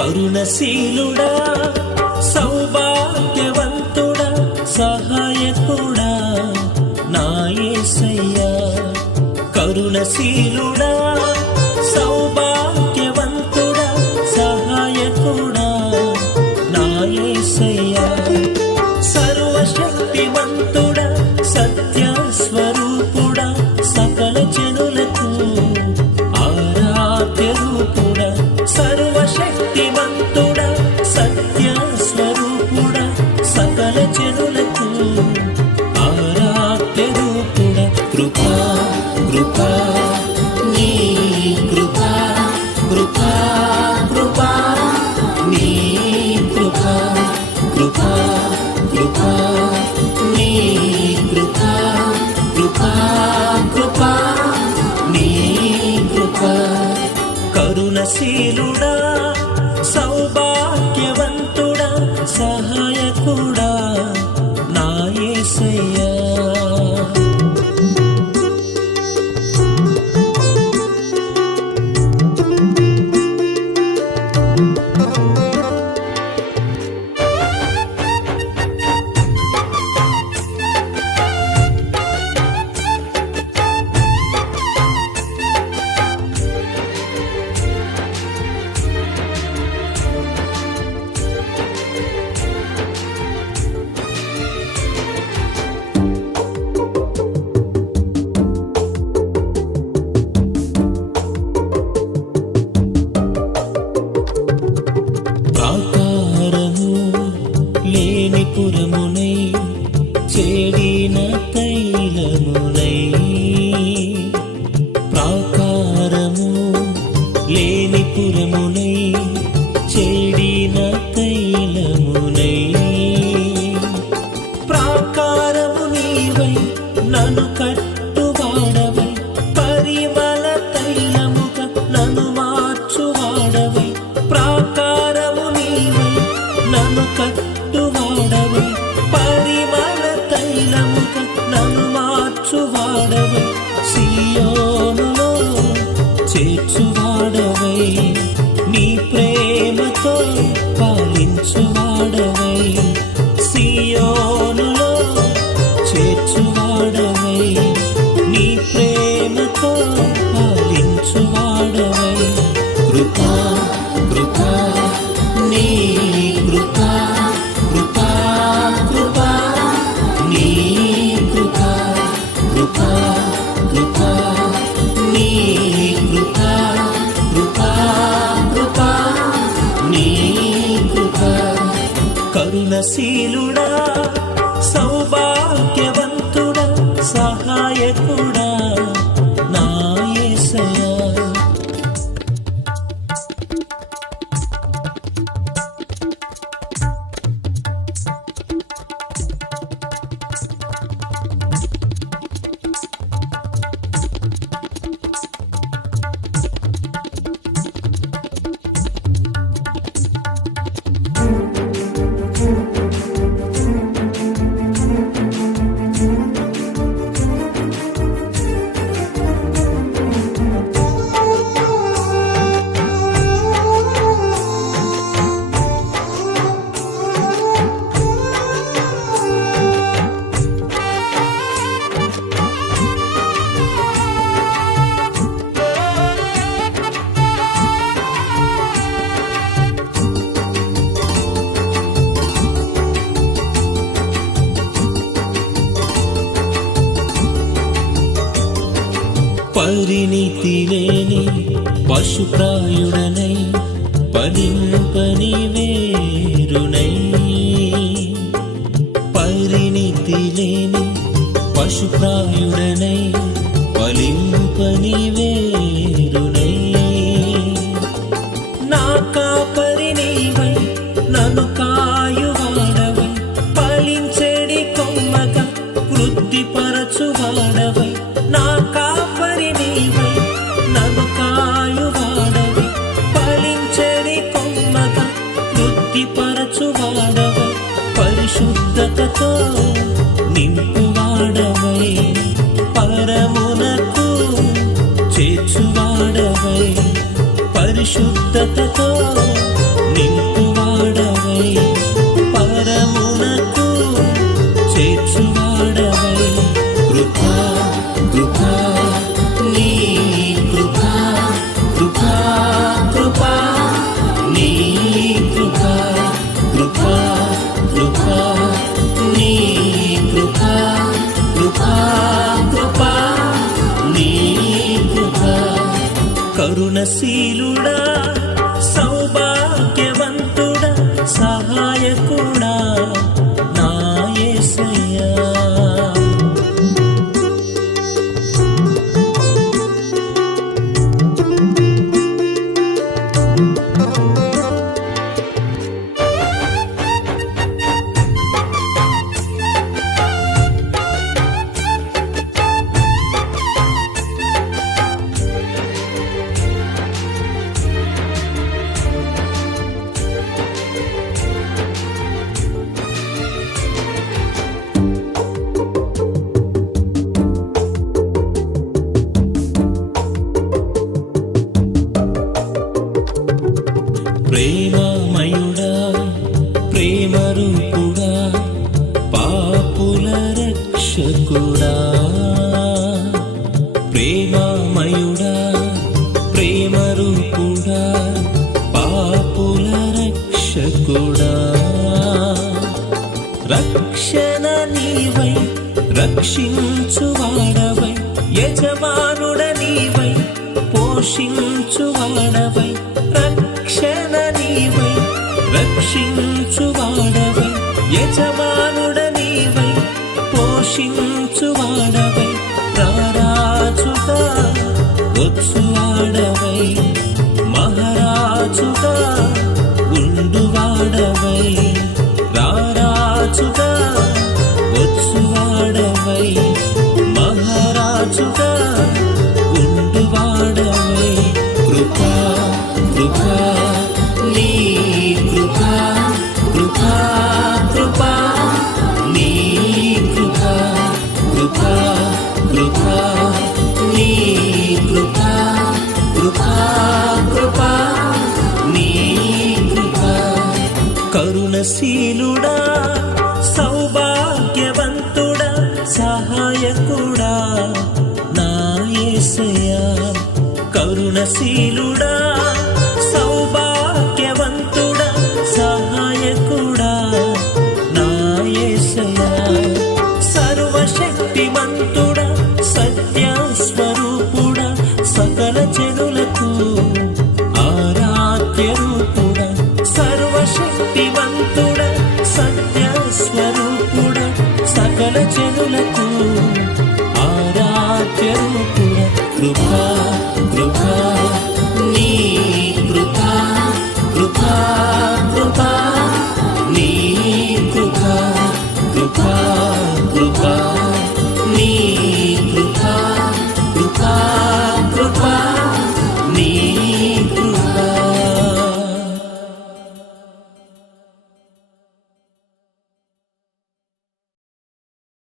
కరుణశీలుడా సౌభాగ్యవంతుడా సహాయకుడా నాయసయ్యా కరుణశీలుడా సౌభాగ్యవంతుడా సహాయకుడా నాయసయ్యా సర్వశక్తివంతుడా Thank you. నమ కట్టువ శీలుడా పరిణితి లేని పశుప్రాయుడనై పదింపని వేరునై పరిణితి లేని పశుప్రాయుడనై పలింపని వేరునై నా కాపరినీవై నన్ను కాయువాడవై పలించెడి కొమ్మగా వృద్ధిపరచువాడవై. மழை కరుణశీలుడా. నీవై రక్షించువాడవై యజమానుడ నీవై పోషించువాడవై రక్షణ నీవై రక్షించువాడవై యజమానుడ నీవై పోషించు కృపా నీ కృపా. కరుణశీలుడా సౌభాగ్యవంతుడా సహాయకుడా. నా కరుణశీలుడా. అనంతుడ సత్య స్వరూపుడ సకల చెరులకు ఆరాధ్య రూపుడ. కృపా కృపా నీ కృపా కృపా కృపా నీ కృపా కృపా.